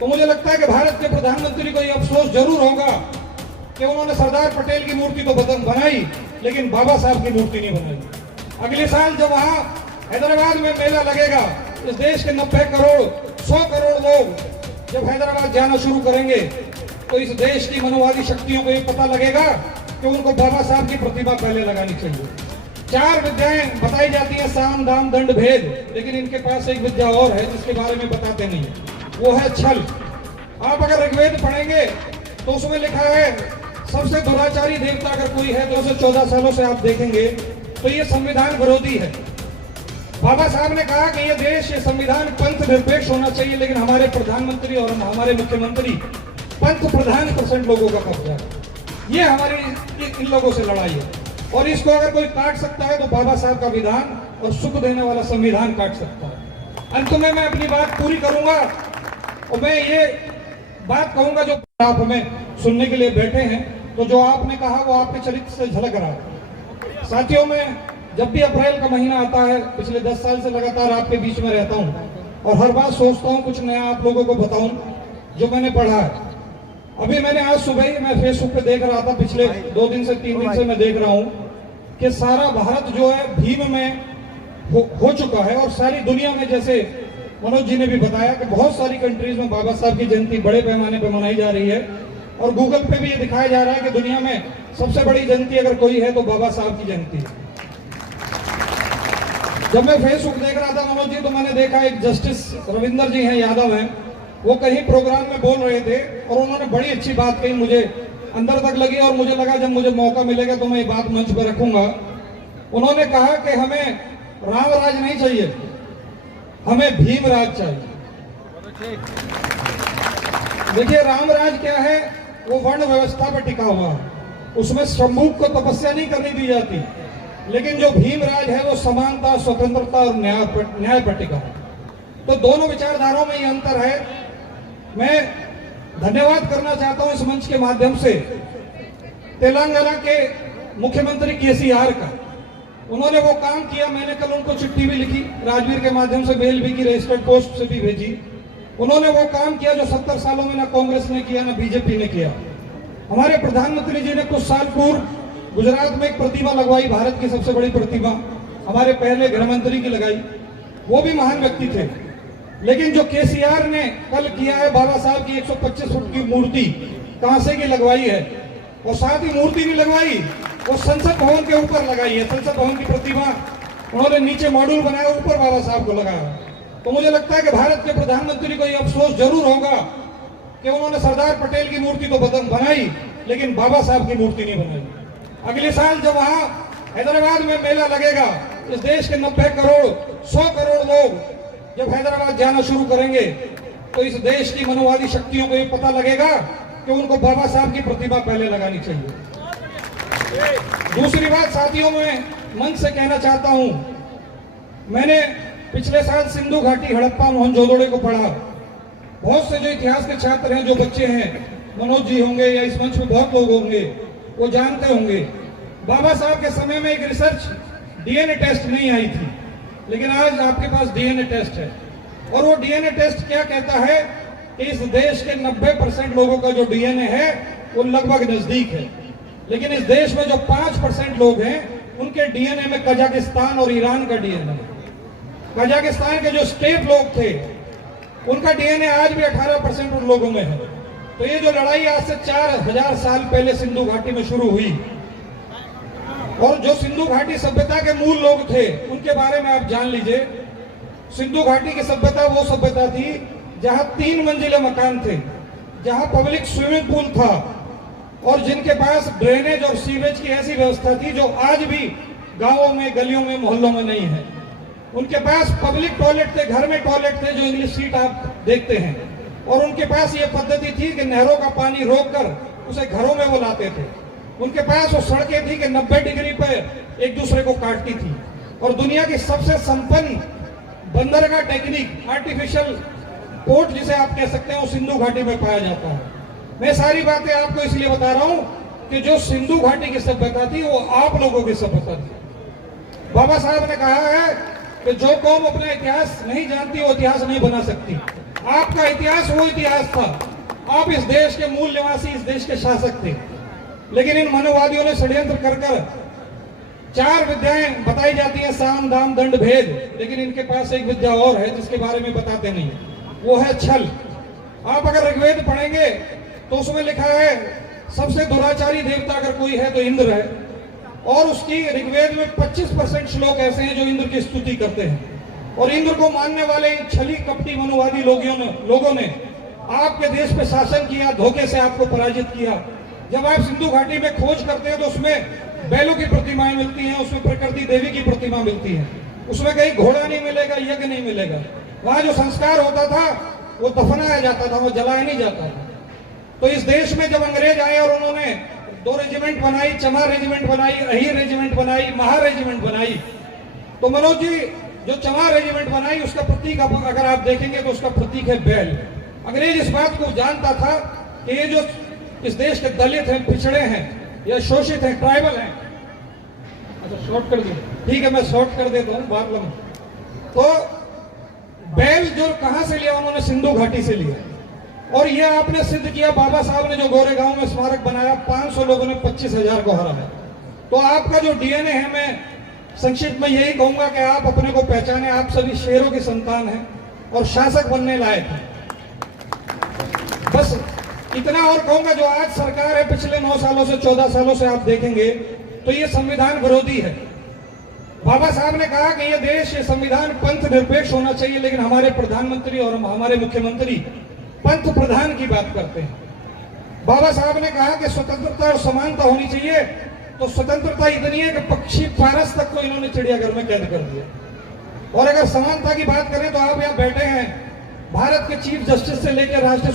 तो मुझे लगता है कि भारत के प्रधानमंत्री को ये अफसोस जरूर होगा कि उन्होंने सरदार पटेल की मूर्ति तो बनाई, लेकिन बाबा साहब की मूर्ति नहीं बनाई। अगले साल जब वहां हैदराबाद में मेला लगेगा, इस देश के 90 करोड़ 100 करोड़ लोग जब हैदराबाद जाना शुरू करेंगे, तो इस देश की मनोवादी शक्तियों को ये पता लगेगा कि उनको बाबा साहब की प्रतिमा पहले लगानी चाहिए। 4 विद्याएं बताई जाती हैं, साम दाम दंड भेद, लेकिन इनके पास एक विद्या और है जिसके बारे में बताते नहीं, वो है छल। आप अगर ऋग्वेद पढ़ेंगे तो उसमें लिखा है सबसे दुराचारी देवता अगर कोई है तो उसे 14 सालों से आप देखेंगे तो ये संविधान विरोधी है। बाबा साहब ने कहा कि ये देश, ये संविधान पंथ निरपेक्ष होना चाहिए, लेकिन हमारे प्रधानमंत्री और हमारे मुख्यमंत्री पंथ प्रधान % लोगों का कब्जा है। ये हमारी इन लोगों से लड़ाई है, और इसको अगर कोई काट सकता है तो बाबा साहब का विधान और सुख देने वाला संविधान काट सकता है। अंत में मैं अपनी बात पूरी करूंगा और मैं ये बात कहूंगा, जो आप हमें सुनने के लिए बैठे हैं, तो जो आपने कहा वो आपके चरित्र से झलक रहा है। साथियों, मैं जब भी अप्रैल का महीना आता है, पिछले 10 साल से लगातार आपके बीच में रहता हूं और हर बार सोचता हूं कुछ नया आप लोगों को बताऊं जो मैंने पढ़ा है। अभी मैंने आज सुबह ही मैं फेसबुक पे देख रहा था, पिछले 2 दिन से 3 दिन से मैं देख रहा हूं कि सारा भारत जो है भीम में हो चुका है, और सारी दुनिया में, जैसे मनोज जी ने भी बताया कि बहुत सारी कंट्रीज में बाबा साहब की जयंती बड़े पैमाने पर मनाई जा रही है, और गूगल पे भी ये दिखाया जा रहा है कि दुनिया में सबसे बड़ी जयंती अगर कोई है तो बाबा साहब की जयंती है। जब मैं फेसबुक देख रहा था मनोज जी, तो मैंने देखा एक जस्टिस रविंदर जी हैं, यादव हैं, वो कहीं प्रोग्राम में बोल रहे थे और उन्होंने बड़ी अच्छी बात कही, मुझे अंदर तक लगी और मुझे लगा जब मुझे मौका मिलेगा तो मैं ये बात मंच पर रखूंगा। उन्होंने कहा कि हमें राम राज नहीं चाहिए, हमें भीम राज चाहिए। देखिए, राम राज क्या है? वो वर्ण व्यवस्था पर टिका हुआ है, उसमें शंभुक को तपस्या नहीं करने दी जाती, लेकिन जो भीम राज है वो समानता, स्वतंत्रता और न्याय पर टिका है। तो दोनों विचारधाराओं में ये अंतर है। मैं धन्यवाद करना चाहता हूं इस मंच के माध्यम से तेलंगाना के मुख्यमंत्री केसीआर का। उन्होंने वो काम किया, मैंने कल उनको चिट्ठी भी लिखी, राजवीर के माध्यम से मेल भी की, रजिस्टर्ड पोस्ट से भी भेजी। उन्होंने वो काम किया जो 70 सालों में ना कांग्रेस ने किया ना बीजेपी ने किया। हमारे प्रधानमंत्री जी ने कुछ साल पूर्व गुजरात में एक प्रतिमा लगवाई, भारत की सबसे बड़ी प्रतिमा, हमारे पहले गृह मंत्री की लगाई, वो भी महान व्यक्ति थे। लेकिन जो केसीआर ने कल किया है, बाबा साहब की 125 फुट की मूर्ति कांसे की लगवाई है, और साथ ही मूर्ति नहीं लगवाई, वो संसद भवन के ऊपर लगाई है। संसद भवन की प्रतिमा उन्होंने नीचे मॉड्यूल बनाया, ऊपर बाबा साहब को लगाया। तो मुझे लगता है कि भारत के प्रधानमंत्री को ये अफसोस जरूर होगा कि उन्होंने सरदार पटेल की मूर्ति तो बनाई, लेकिन बाबा साहब की मूर्ति नहीं बनाई। अगले साल जब वहां हैदराबाद में मेला लगेगा, इस देश के 90 करोड़ 100 करोड़ लोग जब हैदराबाद जाना शुरू करेंगे, तो इस देश की मनोवादी शक्तियों को ये पता लगेगा कि उनको बाबा साहब की प्रतिमा पहले लगानी चाहिए। दूसरी बात साथियों, मैं मंच से कहना चाहता हूं, मैंने पिछले साल सिंधु घाटी, हड़प्पा, मोहनजोदड़ो को पढ़ा। बहुत से जो इतिहास के छात्र हैं, जो बच्चे हैं, मनोज जी होंगे या इस मंच में बहुत लोग होंगे, वो जानते होंगे बाबा साहब के समय में एक रिसर्च डीएनए टेस्ट नहीं आई थी, लेकिन आज आपके पास डीएनए टेस्ट है। और वो डीएनए टेस्ट क्या कहता है कि इस देश के 90% लोगों का जो डीएनए है वो लगभग नजदीक है, लेकिन इस देश में जो 5% लोग हैं उनके डीएनए में कजाकिस्तान और ईरान का डीएनए है। कजाकिस्तान के जो स्टेप लोग थे उनका डीएनए आज भी 18% उन लोगों में है। तो ये जो लड़ाई आज से 4000 साल पहले सिंधु घाटी में शुरू हुई, और जो सिंधु घाटी सभ्यता के मूल लोग थे उनके बारे में आप जान लीजिए। सिंधु घाटी की सभ्यता वो सभ्यता थी जहां 3 मंजिले मकान थे, जहां पब्लिक स्विमिंग पूल था, और जिनके पास ड्रेनेज और सीवेज की ऐसी व्यवस्था थी जो आज भी गांवों में, गलियों में, मोहल्लों में नहीं है। उनके पास पब्लिक टॉयलेट थे, घर में टॉयलेट थे जो इंग्लिश सीट आप देखते हैं, और उनके पास ये पद्धति थी कि नहरों का पानी रोककर उसे घरों में वो लाते थे। उनके पास वो सड़कें थी कि 90 डिग्री पर एक दूसरे को काटती थी, और दुनिया की सबसे संपन्न बंदरगाह टेक्निक, आर्टिफिशियल पोर्ट जिसे आप कह सकते हैं, वो सिंधु घाटी में पाया जाता है। मैं सारी बातें आपको इसलिए बता रहा हूं कि जो सिंधु घाटी की सभ्यता थी वो आप लोगों की सभ्यता थी। बाबा साहब ने कहा है कि जो कौम अपना इतिहास नहीं जानती वो इतिहास नहीं बना सकती। आपका इतिहास वो इतिहास था, आप इस देश के मूल निवासी, इस देश के शासक थे। लेकिन इन मनोवादियों ने षड्यंत्र कर कर 4 विद्याएं बताई जाती हैं, साम दाम दंड भेद, लेकिन इनके पास एक विद्या और है जिसके बारे में बताते नहीं, वो है छल। आप अगर ऋग्वेद पढ़ेंगे तो उसमें लिखा है सबसे दुराचारी देवता अगर कोई है तो इंद्र है, और उसकी ऋग्वेद में 25% श्लोक ऐसे हैं जो इंद्र की स्तुति करते हैं। और इंद्र को मानने वाले इन छली कपटी मनोवादी लोगों ने आपके देश पे शासन किया, धोखे से आपको पराजित किया। जब आप सिंधु घाटी में खोज करते हैं तो उसमें बैलों की प्रतिमाएं मिलती हैं, उसमें प्रकृति देवी की प्रतिमा मिलती है, उसमें कहीं घोड़ा नहीं मिलेगा, यज्ञ नहीं मिलेगा। वहां जो संस्कार होता था वो दफनाया जाता था, वो जलाया नहीं जाता था। तो इस देश में जब अंग्रेज आए और उन्होंने 2 रेजिमेंट बनाई, चमार रेजिमेंट बनाई, अहीर रेजिमेंट बनाई, महा रेजिमेंट बनाई, तो मनोज जी जो चमार रेजिमेंट बनाई उसका प्रतीक अगर आप देखेंगे तो उसका प्रतीक है बैल। अंग्रेज इस बात को जानता था कि ये जो इस देश के दलित हैं, पिछड़े हैं या शोषित हैं, ट्राइबल हैं। अच्छा शॉर्ट कर दूं? ठीक है, मैं शॉर्ट कर देता हूँ, बात लंबी। तो बैल जो कहां से लिया, उन्होंने सिंधु घाटी से लिया, और ये आपने सिद्ध किया। बाबा साहब ने जो गोरेगांव में स्मारक बनाया, 500 लोगों ने 25,000 को हराया। तो आपका जो डीएनए है, मैं संक्षिप्त में यही कहूंगा कि आप अपने को पहचाने, आप सभी शेरों की संतान हैं और शासक बनने लायक हैं। बस इतना और कहूंगा, जो आज सरकार है पिछले 9 सालों से 14 सालों से आप देखेंगे तो ये संविधान विरोधी है। बाबा साहब ने कहा कि ये देश, ये संविधान पंथ निरपेक्ष होना चाहिए, लेकिन हमारे प्रधानमंत्री और हमारे मुख्यमंत्री पंथ प्रधान की बात करते हैं। बाबा साहब ने कहा कि स्वतंत्रता और समानता होनी चाहिए, तो स्वतंत्रता इतनी है कि पक्षी पारस तक को इन्होंने चिड़ियाघर में कैद कर दिया। और अगर समानता की बात करें तो आप यहाँ बैठे हैं, भारत के चीफ जस्टिस से लेकर राष्ट्रीय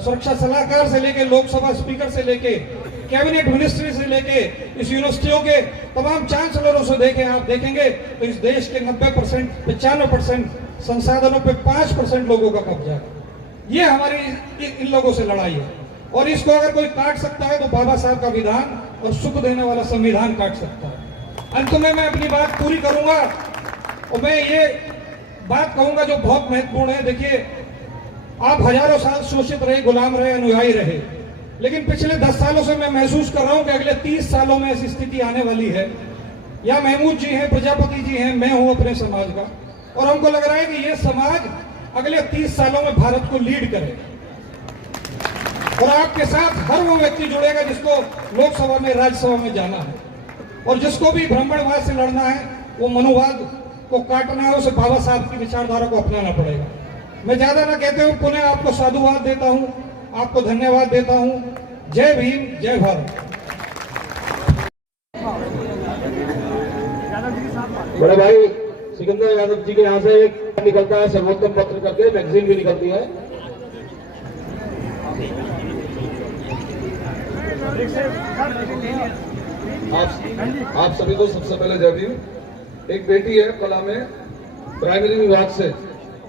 सुरक्षा सलाहकार से लेकर लोकसभा स्पीकर से लेके कैबिनेट मिनिस्ट्री से लेके इस यूनिवर्सिटियों के तमाम चांसलरों से आप देखेंगे तो इस देश के 90% 95% संसाधनों पे 5% लोगों का कब्जा है। ये हमारी इन लोगों से लड़ाई है, और इसको अगर कोई काट सकता है तो बाबा साहब का विधान और सुख देने वाला संविधान काट सकता है। अंत में मैं अपनी बात पूरी करूंगा और मैं ये बात कहूंगा जो बहुत महत्वपूर्ण है। देखिए, आप हजारों साल शोषित रहे, गुलाम रहे, अनुयायी रहे, लेकिन पिछले 10 सालों से मैं महसूस कर रहा हूं कि अगले 30 सालों में ऐसी स्थिति आने वाली है। या महमूद जी हैं, प्रजापति जी हैं, मैं हूं अपने समाज का, और हमको लग रहा है कि ये समाज अगले 30 सालों में भारत को लीड करे, और आपके साथ हर वो व्यक्ति जुड़ेगा जिसको लोकसभा में, राज्यसभा में जाना है, और जिसको भी ब्राह्मणवाद से लड़ना है, वो मनुवाद को काटना है, उसे बाबा साहब की विचारधारा को अपनाना पड़ेगा। मैं ज्यादा ना कहते हुए पुनः आपको साधुवाद देता हूं, आपको धन्यवाद देता हूं। जय भीम, जय भारत। बड़े भाई सिकंदर यादव जी के यहाँ से एक निकलता है, सर्वोत्तम पत्र करके मैगजीन भी निकलती है। आप सभी को सबसे पहले जय भीम। एक बेटी है कला में, प्राइमरी विभाग से,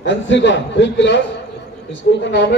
अंशिका, 5th क्लास, स्कूल का नाम है